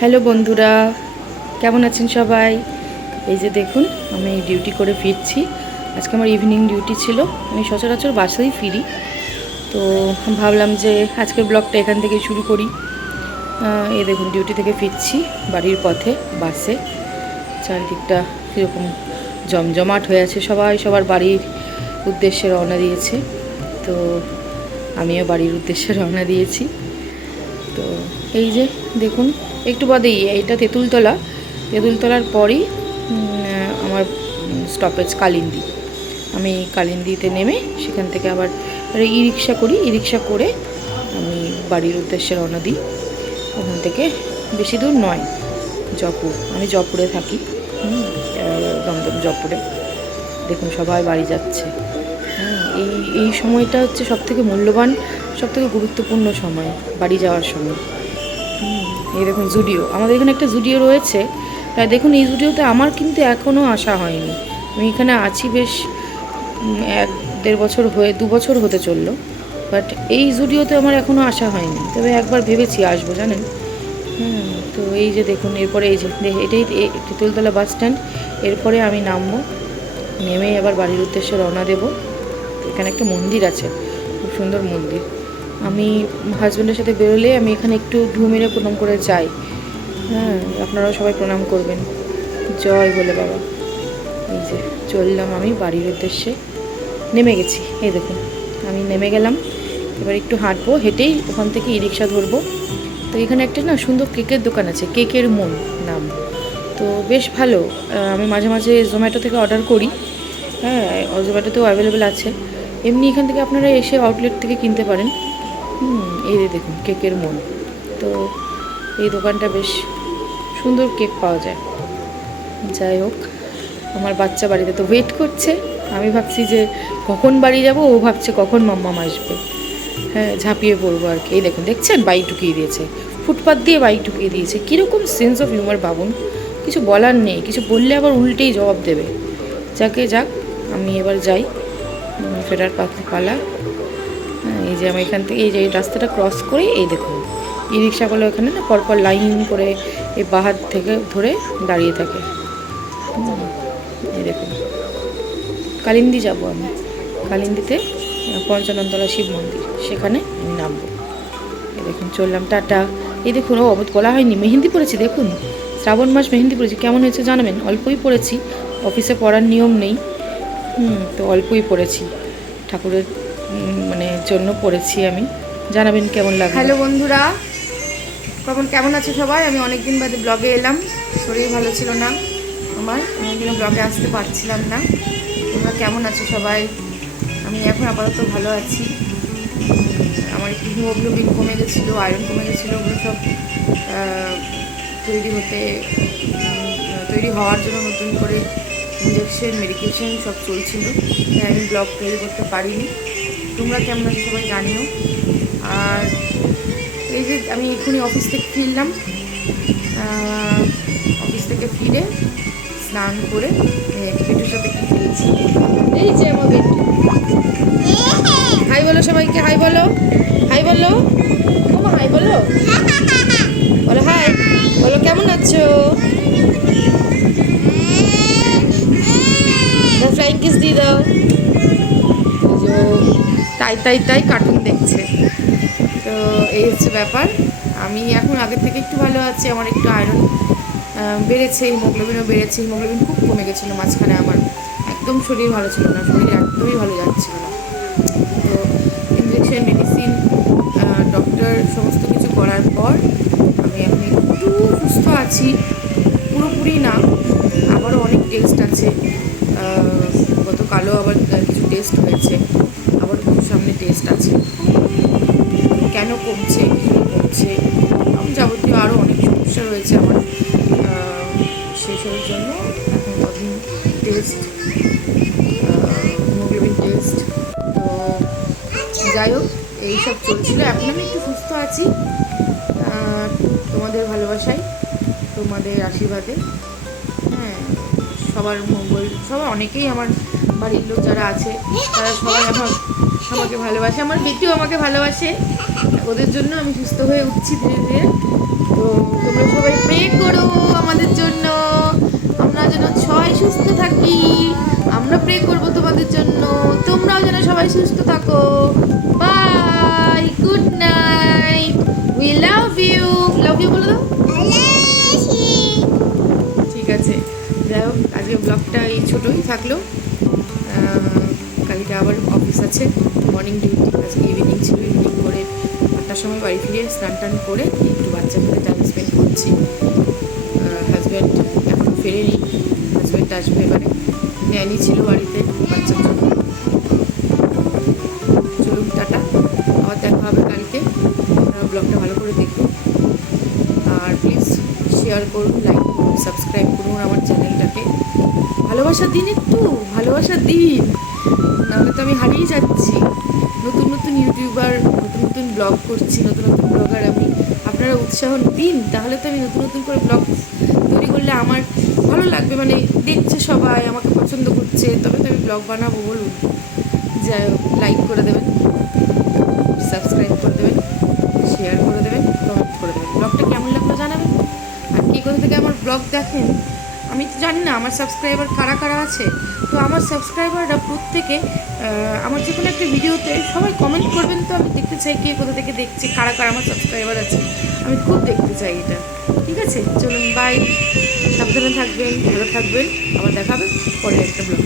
Hello বন্ধুরা, কেমন আছেন সবাই? এই যে দেখুন, আমি ডিউটি করে ফিরছি। আজকে আমার ইভিনিং ডিউটি ছিল, আমি সচরাচর বাসেই ফিরি। তো ভাবলাম যে আজকের ব্লগটা এখান থেকে শুরু করি। এই দেখুন ডিউটি থেকে ফিরছি বাড়ির পথে, বাসে। চারিদিকটা কীরকম জমজমাট হয়ে আছে সবাই, সবার বাড়ির উদ্দেশ্যে রওনা দিয়েছে। তো আমিও বাড়ির উদ্দেশ্যে রওনা দিয়েছি। তো এই যে দেখুন একটু বাদেই এটা তেঁতুলতলা। তেঁতুলতলার পরই আমার স্টপেজ কালিন্দি। আমি কালিন্দিতে নেমে সেখান থেকে আবার ই রিক্সা করি। ই রিক্সা করে আমি বাড়ির উদ্দেশ্যে রওনা দিই। ওখান থেকে বেশি দূর নয় জয়পুর। আমি জয়পুরে থাকি। দমদম জয়পুরে। দেখুন সবাই বাড়ি যাচ্ছে। হ্যাঁ, এই এই সময়টা হচ্ছে সব থেকে মূল্যবান সব থেকে গুরুত্বপূর্ণ সময় বাড়ি যাওয়ার সময়। এই দেখুন জুডিও। আমাদের এখানে একটা জুডিও রয়েছে। তাই দেখুন, এই জুডিওতে আমার কিন্তু এখনও আসা হয়নি। আমি এখানে আছি বেশ এক দেড় বছর হয়ে, দু বছর হতে চলল। বাট এই জুডিওতে আমার এখনও আসা হয়নি। তবে একবার ভেবেছি আসব, জানেন? হ্যাঁ তো এই যে দেখুন, এরপরে এই যে এটাই তেঁতুলতলা বাস স্ট্যান্ড। এরপরে আমি নামবো। নেমে আবার বাড়ির উদ্দেশ্যে রওনা দেব। এখানে একটা মন্দির আছে। খুব সুন্দর মন্দির। আমি হাজব্যান্ডের সাথে বেরোলে আমি এখানে একটু ঢু মেরে প্রণাম করে যাই। হ্যাঁ আপনারাও সবাই প্রণাম করবেন। জয় বলে বাবা। এই যে চললাম আমি বাড়ির উদ্দেশ্যে। নেমে গেছি, এই দেখুন। আমি নেমে গেলাম। এবার একটু হাঁটবো, হেঁটেই ওখান থেকে ই রিক্সা ধরবো। তো এখানে একটা না সুন্দর কেকের দোকান আছে, কেকের মন নাম। তো বেশ ভালো। আমি মাঝে মাঝে জোম্যাটো থেকে অর্ডার করি। হ্যাঁ জোম্যাটোতেও অ্যাভেলেবেল আছে। এমনি এখান থেকে আপনারা এসে আউটলেট থেকে কিনতে পারেন। এই যে দেখুন, কেকের মন তো এই দোকানটা বেশ সুন্দর কেক পাওয়া যায়। যাই হোক, আমার বাচ্চা বাড়িতে তো ওয়েট করছে। আমি ভাবছি যে কখন বাড়ি যাব, ও ভাবছে কখন মাম্মাম আসবে। হ্যাঁ ঝাঁপিয়ে পড়ব আর কি। এই দেখুন, দেখছেন? বাইক ঢুকিয়ে দিয়েছে। ফুটপাথ দিয়ে বাইক ঢুকিয়ে দিয়েছে। কীরকম সেন্স অফ হিউমার বাবুন। কিছু বলার নেই, কিছু বললে আবার উল্টেই জবাব দেবে। যাকে যাক, আমি এবার যাই। ফেরার পাতে পালা। এই যে আমি এখান থেকে, এই যে এই রাস্তাটা ক্রস করে, এই দেখুন ই রিক্সাগুলো এখানে না পরপর লাইন করে এই বাহার থেকে ধরে দাঁড়িয়ে থাকে। এই দেখুন, কালিন্দি যাব আমি। কালিন্দিতে পঞ্চাননতলা শিব মন্দির, সেখানে আমি নামবো। এই দেখুন, চললাম, টাটা। এই দেখুন, ও বলা হয়নি, মেহেন্দি পড়েছি দেখুন। শ্রাবণ মাস মেহেন্দি পড়েছি কেমন হয়েছে জানাবেন? অল্পই পড়েছি অফিসে পড়ার নিয়ম নেই। হুম, তো অল্পই পড়েছি ঠাকুরের মানে জন্য পড়েছি আমি। জানাবেন কেমন লাগে হ্যালো বন্ধুরা তখন কেমন আছে সবাই? আমি অনেক দিন বাদে ব্লগে এলাম, শরীর ভালো ছিল না আমার জন্য ব্লগে আসতে পারছিলাম না। তোমরা কেমন আছো সবাই? আমি এখন আপাতত ভালো আছি। আমার একটু হিমোগ্লোবিন কমে গেছিল, আয়রন কমে গেছিল, ওগুলো সব তৈরি হতে তৈরি হওয়ার জন্য নতুন করে ইঞ্জেকশন মেডিকেশন সব চলছিল। তাই আমি ব্লগ তৈরি করতে পারিনি। তোমরা কেমন আছো সবাই জানিও। আর এই যে আমি এখনই অফিস থেকে ফিরলাম অফিস থেকে ফিরে স্নান করে পেটুর সাথে খেয়েছি? এই যে আমার পেটু। হাই বলো সবাইকে হাই বলো। হাই বলো। হাই বলো। তাই তাই তাই কার্টুন দেখছে। তো এই হচ্ছে ব্যাপার। আমি এখন আগের থেকে একটু ভালো আছি, আমার একটু আয়রন বেড়েছে হিমোগ্লোবিনও বেড়েছে হিমোগ্লোবিন খুব কমে গেছিল মাঝখানে আমার। একদম শরীর ভালো ছিল না, শরীর একদমই ভালো যাচ্ছিল না। তো ইঞ্জেকশন মেডিসিন ডক্টর সমস্ত কিছু করার পর আমি এখন একটু সুস্থ আছি। পুরোপুরি না, আবারও অনেক টেস্ট আছে। গতকালও আবার কিছু টেস্ট হয়েছে। সামনে টেস্ট আছে। কেন কমছে, কী কমছে? যাবতীয় আরও অনেক সমস্যা রয়েছে আমার সেসবের জন্য। এখন টেস্ট হিমোগ্লোবিন টেস্ট তো যাই হোক, এইসব চলছিল। এখন আমি একটু সুস্থ আছি। তোমাদের ভালোবাসায়, তোমাদের আশীর্বাদে। হ্যাঁ সবার মঙ্গল সবার অনেকেই আমার বাড়ির লোক যারা আছে তারা সবাই এখন আমাকে ভালোবাসে। আমার বেটিও আমাকে ভালোবাসে। ওদের জন্য আমি সুস্থ হয়ে উঠছি ধীরে ধীরে। তো তোমরা সবাই প্রে করো আমাদের জন্য। আমরা যেন সবাই সুস্থ থাকি। আমরা প্রে করব তোমাদের জন্য। তোমরাও যেন সবাই সুস্থ থাকো। Bye good night we love you love you বলো ঠিক আছে। যাই হোক আজকে ব্লগটা এই ছোটোই থাকল। কালকে আবার অফিস আছে। মর্নিং ডিউটি আজকে ইভিনিং ছিল ইভিনিং করে আটটার সময় বাড়ি ফিরে স্নান টান করে একটু বাচ্চার সাথে টাইম স্পেন্ড করছি হাজব্যান্ড এখন ফেরেনি হাজব্যান্ড আসবে এবারে। ন্যানি ছিল বাড়িতে বাচ্চার জন্য। চলুন, টাটা। আবার দেখা হবে কালকে। ব্লগটা ভালো করে দেখুন। আর প্লিজ শেয়ার করুন লাইক করুন সাবস্ক্রাইব করুন আমার চ্যানেলটাকে ভালোবাসা দিন একটু ভালোবাসা দিন। নাহলে তো আমি হারিয়ে যাচ্ছি। নতুন নতুন ইউটিউবার, নতুন নতুন ব্লগ করছি, নতুন নতুন ব্লগার আমি। আপনারা উৎসাহ দিন, তাহলে তো আমি নতুন নতুন করে ব্লগ তৈরি করলে আমার ভালো লাগবে। মানে দেখছে সবাই, আমাকে পছন্দ করছে, তবে তো আমি ব্লগ বানাবো বলুন। যাই হোক লাইক করে দেবেন সাবস্ক্রাইব করে দেবেন শেয়ার করে দেবেন কমেন্ট করে দেবেন। ব্লগটা কেমন লাগল জানাবেন? আর কে কোথা থেকে আমার ব্লগ দেখেন? আমি তো জানি না, আমার সাবস্ক্রাইবার কারা কারা আছে? তো আমার সাবস্ক্রাইবাররা প্রত্যেকে আমার যে কোনো একটা ভিডিওতে সবাই কমেন্ট করবেন তো, আমি দেখতে চাই কে কোথা থেকে দেখছে, কারা কারা আমার সাবস্ক্রাইবার আছে। আমি খুব দেখতে চাই এটা। ঠিক আছে? চলুন বাই সাবধানে থাকবেন, ভালো থাকবেন। আবার দেখাবেন পরের একটা ব্লগ